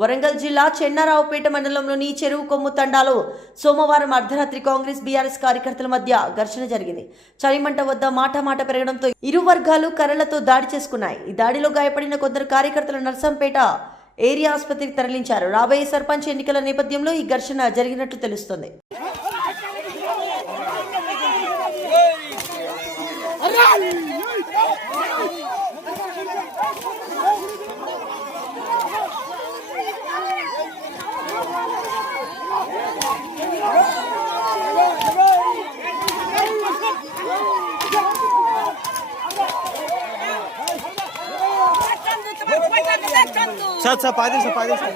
వరంగల్ జిల్లా చెన్నారావుపేట మండలంలోని చెరువు కొమ్ము తండాలో సోమవారం అర్ధరాత్రి కాంగ్రెస్ బీఆర్ఎస్ కార్యకర్తల మధ్య ఘర్షణ జరిగింది. చలిమంట వద్ద మాట పెరగడంతో ఇరు వర్గాలు కర్రలతో దాడి చేసుకున్నాయి. ఈ దాడిలో గాయపడిన కొందరు కార్యకర్తలు నర్సంపేట ఏరియా ఆసుపత్రికి తరలించారు. రాబోయే సర్పంచ్ ఎన్నికల నేపథ్యంలో ఈ ఘర్షణ జరిగినట్లు తెలుస్తోంది. Sir పాదే sir